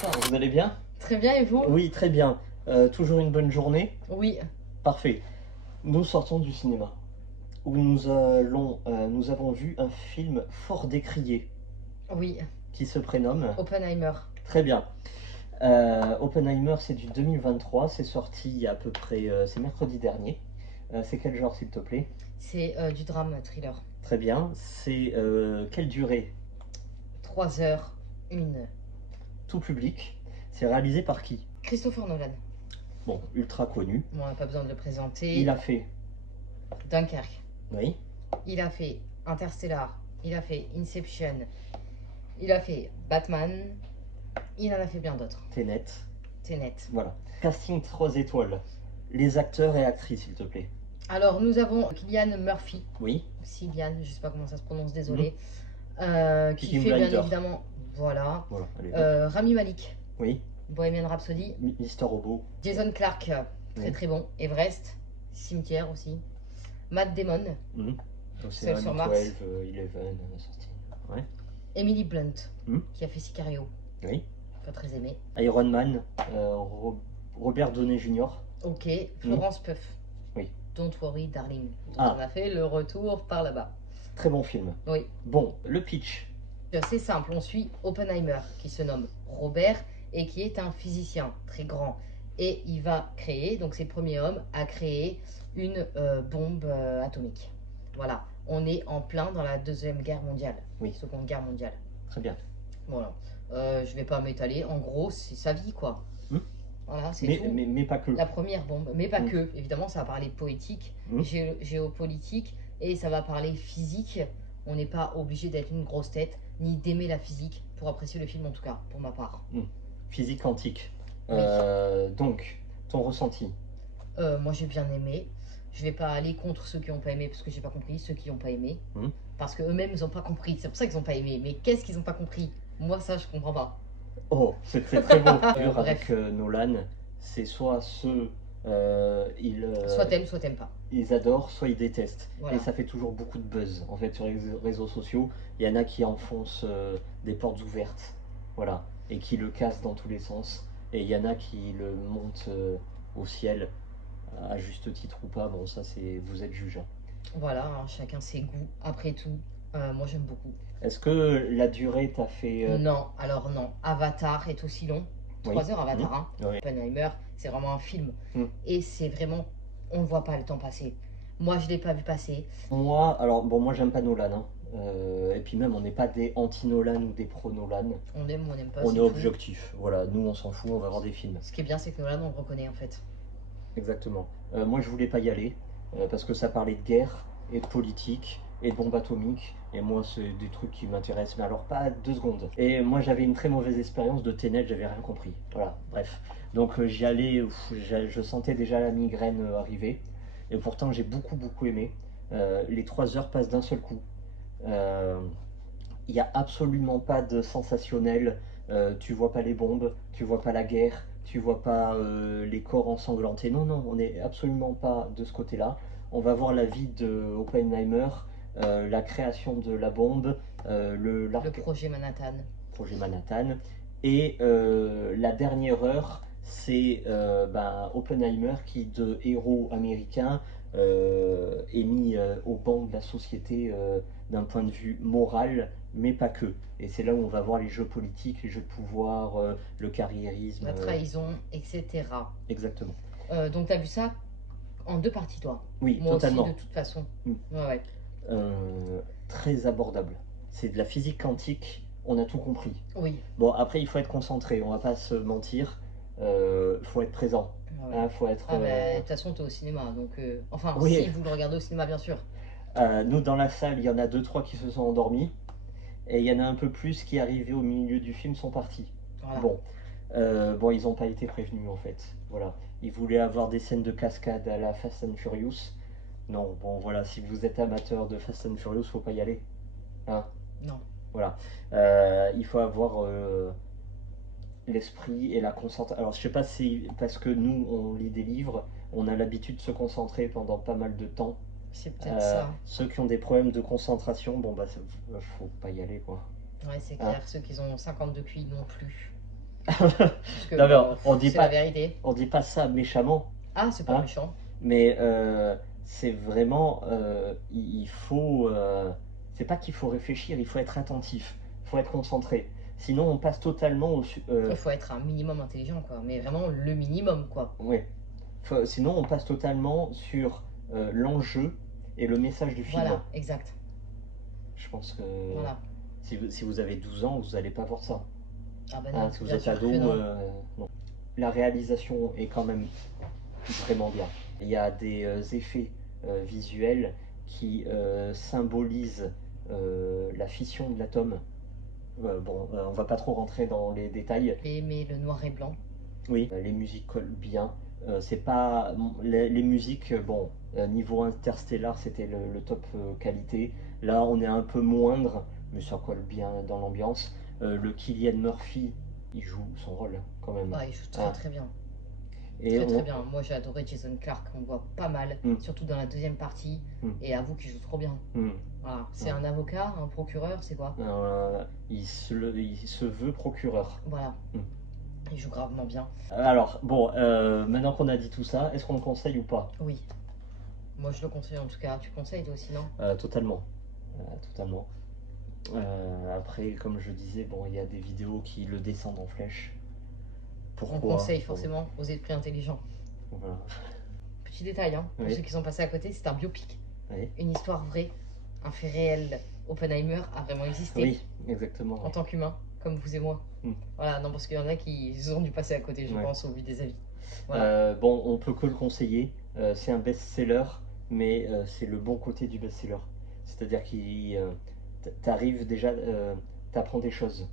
bonsoir, vous allez bien? Très bien, et vous? Oui, très bien. Toujours une bonne journée? Oui, Parfait. Nous sortons du cinéma, où nous avons vu un film fort décrié, oui, qui se prénomme... Oppenheimer. Très bien. Oppenheimer, c'est du 2023, c'est sorti il y a à peu près... c'est mercredi dernier. C'est quel genre, s'il te plaît? C'est du drame thriller. Très bien. C'est quelle durée? 3 heures, une. Tout public. C'est réalisé par qui? Christopher Nolan. Bon, ultra connu. Bon, on n'a pas besoin de le présenter. Il a fait... Dunkerque. Oui. Il a fait Interstellar. Il a fait Inception. Il a fait Batman. Il en a fait bien d'autres. Tenet. Tenet. Voilà. Casting 3 étoiles. Les acteurs et actrices, s'il te plaît. Alors, nous avons Cillian Murphy. Oui. Cillian, je sais pas comment ça se prononce, désolé. Qui Peaky fait Blinder. bien évidemment. Voilà. Voilà, allez. Rami Malek. Oui. Bohemian Rhapsody. Mister Robot. Jason Clarke, très Oui. très bon. Everest, Cimetière aussi. Matt Damon, Seul sur Mars. 12, 11, sorti. Ouais. Emily Blunt, Mm. qui a fait Sicario, Oui. pas très aimé. Iron Man, Robert Downey Jr. Ok, Florence Puff. Oui. Don't Worry Darling, dont Ah. on a fait le retour par là-bas. Très bon film. Oui. Bon, le pitch. C'est assez simple, on suit Oppenheimer, qui se nomme Robert et qui est un physicien très grand. Et il va créer, donc c'est le premier homme à créer une bombe atomique. Voilà, on est en plein dans la Deuxième Guerre mondiale, Oui. Seconde Guerre mondiale. Très bien. Voilà, je vais pas m'étaler, en gros c'est sa vie quoi. Mm. Voilà, c'est Mais, tout. mais pas que. La première bombe, mais pas Mm. que. Évidemment, ça va parler politique, Mm. géopolitique, et ça va parler physique. On n'est pas obligé d'être une grosse tête, ni d'aimer la physique pour apprécier le film, en tout cas, pour ma part. Physique quantique. Oui. Donc, ton ressenti. Moi, j'ai bien aimé. Je vais pas aller contre ceux qui n'ont pas aimé, parce que j'ai pas compris, ceux qui n'ont pas aimé. Parce qu'eux-mêmes, ils n'ont pas compris. C'est pour ça qu'ils n'ont pas aimé. Mais qu'est-ce qu'ils n'ont pas compris? Moi, ça, je comprends pas. Oh, c'est très beau. Bref. Avec Nolan, c'est soit ceux... Soit t'aimes, soit t'aimes pas. Ils adorent, soit ils détestent. Voilà. Et ça fait toujours beaucoup de buzz. En fait, sur les réseaux sociaux, il y en a qui enfoncent des portes ouvertes. Voilà. Et qui le cassent dans tous les sens. Et il y en a qui le montent au ciel, à juste titre ou pas. Bon, ça, c'est vous êtes jugeant. Voilà, hein, chacun ses goûts. Après tout, moi, j'aime beaucoup. Est-ce que la durée t'a fait... Non, alors non. Avatar est aussi long. 3 Oui. heures Avatar, hein. Oui. Oppenheimer, c'est vraiment un film. Mm. Et c'est vraiment... On ne voit pas le temps passer. Moi, je ne l'ai pas vu passer. Moi, alors, bon, moi, j'aime pas Nolan. Hein. Et puis même, on n'est pas des anti-Nolan ou des pro-Nolan. On aime ou on n'aime pas. On est c'est tout. objectif. Voilà, nous, on s'en fout, on va voir des films. Ce qui est bien, c'est que Nolan, on le reconnaît en fait. Exactement. Moi, je voulais pas y aller parce que ça parlait de guerre et de politique et de bombes atomiques. Et moi, c'est des trucs qui m'intéressent, mais alors pas 2 secondes. Et moi, j'avais une très mauvaise expérience de Tenet, j'avais rien compris. Voilà, bref. Donc, j'y allais, je sentais déjà la migraine arriver. Et pourtant, j'ai beaucoup aimé. Les 3 heures passent d'un seul coup. Il n'y a absolument pas de sensationnel. Tu vois pas les bombes, tu vois pas la guerre, tu vois pas les corps ensanglantés. Non, on n'est absolument pas de ce côté-là. On va voir la vie de Oppenheimer, la création de la bombe, Le projet Manhattan. Projet Manhattan. Et la dernière heure, c'est Oppenheimer qui, de héros américain, est mis au banc de la société d'un point de vue moral, mais pas que. Et c'est là où on va voir les jeux politiques, les jeux de pouvoir, le carriérisme. La trahison, etc. Exactement. Donc, tu as vu ça en 2 parties, toi? Oui, Moi totalement. aussi, de toute façon. Ouais. Très abordable. C'est de la physique quantique, on a tout compris. Oui. Bon, après, il faut être concentré, on va pas se mentir. Faut être présent. Ouais. Hein, faut être. De toute façon, tu es au cinéma. Donc, enfin, Oui. si vous le regardez au cinéma, bien sûr. Nous, dans la salle, il y en a 2-3 qui se sont endormis. Et il y en a un peu plus qui, arrivés au milieu du film, sont partis. Voilà. Bon, ils n'ont pas été prévenus en fait. Voilà. Ils voulaient avoir des scènes de cascade à la Fast and Furious. Non, bon, voilà, si vous êtes amateur de Fast and Furious, faut pas y aller. Hein? Non. Voilà. Il faut avoir l'esprit et la concentration. Alors, je sais pas si parce que nous, on lit des livres, on a l'habitude de se concentrer pendant pas mal de temps. C'est peut-être ça. Ceux qui ont des problèmes de concentration, bon, bah, faut pas y aller, quoi. Ouais, c'est clair. Ceux qui ont 52 QI non plus. Parce que Non, mais on dit c'est pas, la vérité. on dit pas ça méchamment, Ah, c'est pas hein, méchant. mais c'est vraiment, il faut, c'est pas qu'il faut réfléchir, il faut être attentif, il faut être concentré. Sinon, on passe totalement Il faut être un minimum intelligent, quoi. Mais vraiment le minimum, quoi. ouais. Sinon, on passe totalement sur l'enjeu et le message du film. Voilà, exact. Je pense que Voilà. si vous avez 12 ans, vous n'allez pas voir ça. Ah bah Hein, non, si vous bien êtes sûr ado, que non. non. La réalisation est quand même vraiment bien. Il y a des effets visuels qui symbolisent la fission de l'atome. Bon, on va pas trop rentrer dans les détails. Mais le noir et blanc. Oui, les musiques collent bien. C'est pas les musiques, bon, niveau Interstellar, c'était le top qualité. Là, on est un peu moindre, mais ça colle bien dans l'ambiance. Le Cillian Murphy, il joue son rôle quand même. Ah, il joue très Hein. très bien. Et Très très bien. Moi j'ai adoré Jason Clarke, on le voit pas mal, surtout dans la deuxième partie. Et avoue qu'il joue trop bien. Voilà. C'est un avocat, un procureur, c'est quoi? Il se veut procureur. Voilà. Il joue gravement bien. Alors, bon, maintenant qu'on a dit tout ça, est-ce qu'on le conseille ou pas? Oui. Moi je le conseille en tout cas. Tu conseilles toi aussi, non? Totalement. Totalement. Après, comme je disais, bon, il y a des vidéos qui le descendent en flèche. Pourquoi? On conseille forcément aux esprits intelligents. Voilà. Petit détail, hein, pour Oui. ceux qui sont passés à côté, c'est un biopic. Oui. Une histoire vraie, un fait réel. Oppenheimer a vraiment existé. Oui, exactement. En tant qu'humain, comme vous et moi. Voilà, non, parce qu'il y en a qui ont dû passer à côté, je pense, au vu des avis. Voilà. Bon, on peut que le conseiller. C'est un best-seller, mais c'est le bon côté du best-seller. C'est-à-dire qu'il t'arrives déjà, t'apprends des choses.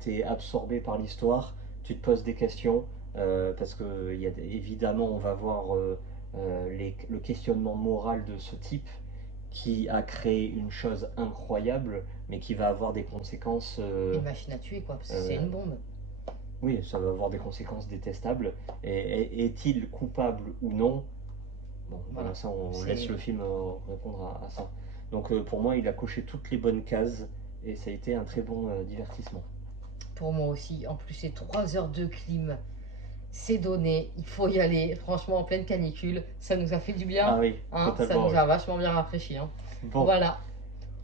T'es absorbé par l'histoire, tu te poses des questions, parce que évidemment, on va voir le questionnement moral de ce type qui a créé une chose incroyable, mais qui va avoir des conséquences. Une machine à tuer, quoi, parce que c'est une bombe. Oui, ça va avoir des conséquences détestables. Et est-il coupable ou non? Bon, voilà, ça, on laisse le film répondre à ça. Donc, pour moi, il a coché toutes les bonnes cases et ça a été un très bon divertissement. Pour moi aussi. En plus, c'est 3 heures de clim. C'est donné, il faut y aller. Franchement, en pleine canicule, ça nous a fait du bien. Ah oui, hein, ça nous a vachement bien rafraîchi. Hein. Bon, voilà.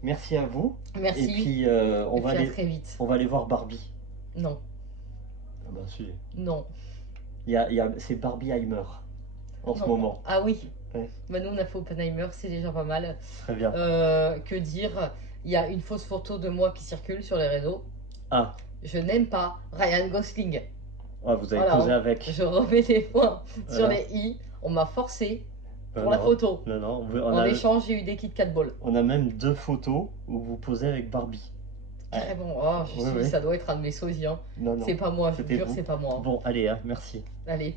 Merci à vous. Merci. Et puis, on va à très vite. On va aller voir Barbie. Non. Ah bah si. Non. C'est Barbieheimer en ce moment. Ah oui. Ouais. Bah, nous, on a fait Oppenheimer, c'est déjà pas mal. Très bien. Que dire? Il y a une fausse photo de moi qui circule sur les réseaux. Ah. Je n'aime pas Ryan Gosling. Ah, vous avez posé avec. Je remets les points sur les i. On m'a forcé pour la photo. Non, en échange, j'ai eu des Kit Kat Balls. On a même 2 photos où vous posez avec Barbie. Carrément. Oh, ça doit être un de mes sosies. Hein. C'est pas moi, je vous jure, c'est pas moi. Bon, allez, merci. Allez.